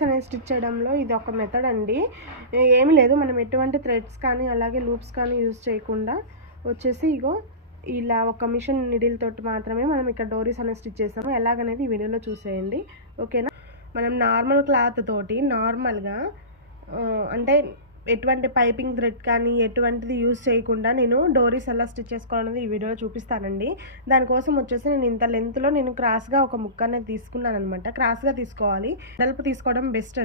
డోరీస్ అనేది స్టిచ్ చేయడంలో ఇది ఒక మెథడ్ అండి. ఏమీ లేదు, మనం ఎటువంటి థ్రెడ్స్ కానీ అలాగే లూప్స్ కానీ యూజ్ చేయకుండా వచ్చేసి ఇగో ఇలా ఒక మిషన్ నిడిల్ తోటి మాత్రమే మనం ఇక్కడ డోరీస్ అనేది స్టిచ్ చేస్తాము. ఎలాగనేది ఈ వీడియోలో చూసేయండి, ఓకేనా. మనం నార్మల్ క్లాత్ తోటి నార్మల్గా అంటే ఎటువంటి పైపింగ్ థ్రెడ్ కానీ ఎటువంటిది యూజ్ చేయకుండా నేను డోరీస్ ఎలా స్టిచ్ చేసుకోవాలనేది ఈ వీడియోలో చూపిస్తానండి. దానికోసం వచ్చేసి నేను ఇంత లెంత్లో నేను క్రాస్గా ఒక ముక్క అనేది తీసుకున్నాను అనమాట. క్రాస్గా తీసుకోవాలి, వెడల్పు తీసుకోవడం బెస్ట్.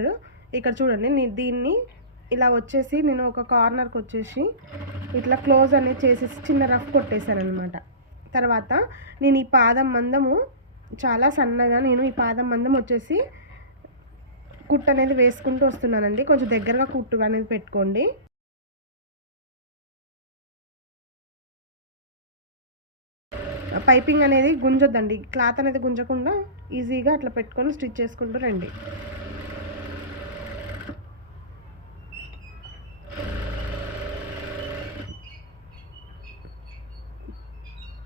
ఇక్కడ చూడండి, దీన్ని ఇలా వచ్చేసి నేను ఒక కార్నర్కి వచ్చేసి ఇట్లా క్లోజ్ అనేది చేసేసి చిన్న రఫ్ కొట్టేశాను అనమాట. తర్వాత నేను ఈ పాదం మందము చాలా సన్నగా నేను ఈ పాదం మందం వచ్చేసి కుట్టు అనేది వేసుకుంటూ వస్తున్నానండి. కొంచెం దగ్గరగా కుట్టు అనేది పెట్టుకోండి. పైపింగ్ అనేది గుంజొద్దండి, క్లాత్ అనేది గుంజకుండా ఈజీగా అట్లా పెట్టుకొని స్టిచ్ చేసుకుంటూ రండి.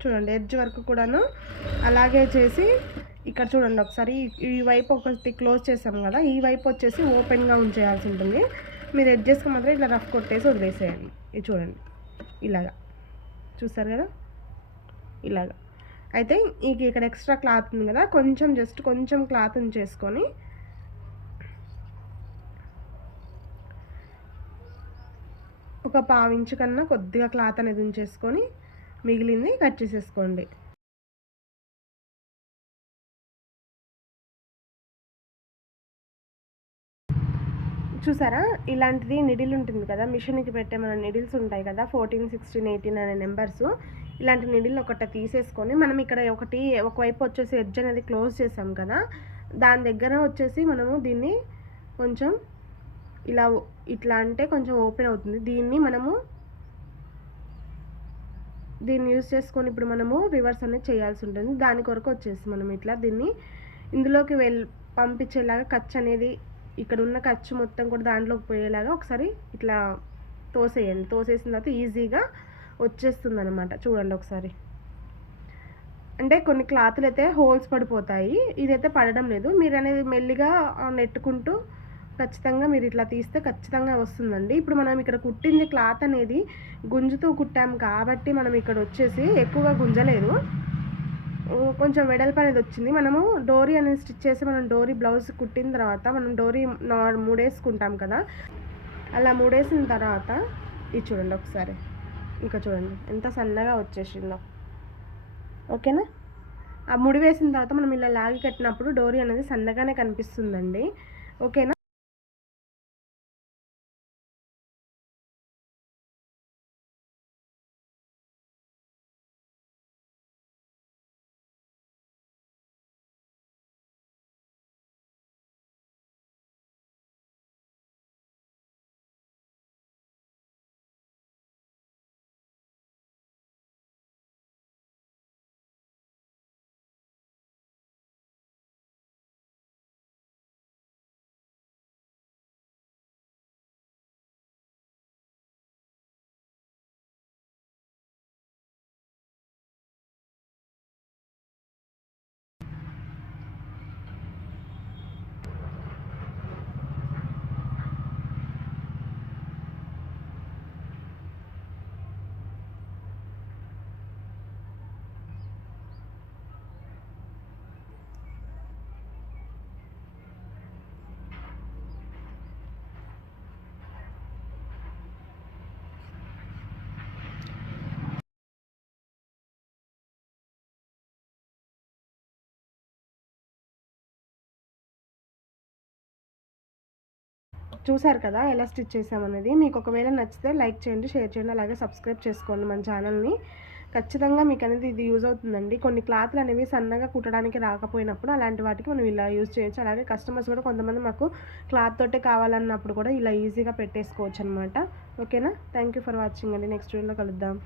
చూడండి, ఎడ్జ్ వరకు కూడాను అలాగే చేసి ఇక్కడ చూడండి ఒకసారి ఈ వైపు ఒకటి క్లోజ్ చేసాం కదా, ఈ వైపు వచ్చేసి ఓపెన్గా ఉంచేయాల్సి ఉంటుంది. మీరు ఎడ్జెస్కి మాత్రం ఇట్లా రఫ్ కొట్టేసి వదిలేసేయండి. ఇది చూడండి, ఇలాగా చూసారు కదా, ఇలాగా. అయితే ఇక్కడ ఎక్స్ట్రా క్లాత్ ఉంది కదా, కొంచెం క్లాత్ ఉంచేసుకొని ఒక 1/2 ఇంచు కన్నా కొద్దిగా క్లాత్ అనేది ఉంచేసుకొని మిగిలింది కట్ చేసేసుకోండి. చూసారా, ఇలాంటిది నిడిల్ ఉంటుంది కదా, మిషన్కి పెట్టే మన నిడిల్స్ ఉంటాయి కదా, 14, 16, 18 అనే నెంబర్స్. ఇలాంటి నిడిల్ ఒకటి తీసేసుకొని మనం ఇక్కడ ఒకవైపు వచ్చేసి ఎడ్జ్ అనేది క్లోజ్ చేసాం కదా, దాని దగ్గర వచ్చేసి మనము దీన్ని కొంచెం ఇట్లా అంటే కొంచెం ఓపెన్ అవుతుంది. దీన్ని యూజ్ చేసుకొని ఇప్పుడు మనము రివర్స్ అనేది చేయాల్సి ఉంటుంది. దాని కొరకు వచ్చేసి మనం ఇట్లా దీన్ని ఇందులోకి పంపించేలాగా ఖర్చు అనేది ఇక్కడ ఉన్న ఖర్చు మొత్తం కూడా దాంట్లోకి పోయేలాగా ఒకసారి ఇట్లా తోసేయండి. తోసేసిన తర్వాత ఈజీగా వచ్చేస్తుంది అనమాట. చూడండి ఒకసారి, అంటే కొన్ని క్లాతులు అయితే హోల్స్ పడిపోతాయి, ఇదైతే పడడం లేదు. మీరు అనేది మెల్లిగా నెట్టుకుంటూ ఖచ్చితంగా మీరు ఇట్లా తీస్తే ఖచ్చితంగా వస్తుందండి. ఇప్పుడు మనం ఇక్కడ కుట్టింది క్లాత్ అనేది గుంజుతూ కుట్టాం కాబట్టి మనం ఇక్కడ వచ్చేసి ఎక్కువగా గుంజలేదు, కొంచెం వెడల్పు అనేది వచ్చింది. మనము డోరీ అనేది స్టిచ్ చేసి మనం డోరీ బ్లౌజ్ కుట్టిన తర్వాత మనం డోరీ 3 వేసుకుంటాం కదా, అలా 3 వేసిన తర్వాత ఇది చూడండి ఒకసారి, ఇంకా చూడండి ఎంత సన్నగా వచ్చేసిందో, ఓకేనా. ఆ 3 వేసిన తర్వాత మనం ఇలా లాగి కట్టినప్పుడు డోరీ అనేది సన్నగానే కనిపిస్తుందండి, ఓకేనా. చూసారు కదా ఎలా స్టిచ్ చేసామనేది. మీకు ఒకవేళ నచ్చితే లైక్ చేయండి, షేర్ చేయండి, అలాగే సబ్స్క్రైబ్ చేసుకోండి మన ఛానల్ని. ఖచ్చితంగా మీకు అనేది ఇది యూజ్ అవుతుందండి. కొన్ని క్లాత్లు అనేవి సన్నగా కుట్టడానికి రాకపోయినప్పుడు అలాంటి వాటికి మనం ఇలా యూజ్ చేయొచ్చు. అలాగే కస్టమర్స్ కూడా కొంతమంది మాకు క్లాత్ తోటే కావాలన్నప్పుడు కూడా ఇలా ఈజీగా పెట్టేసుకోవచ్చు అనమాట, ఓకేనా. థ్యాంక్ యూ ఫర్ వాచింగ్ అండి. నెక్స్ట్ వీడియోలో కలుద్దాం.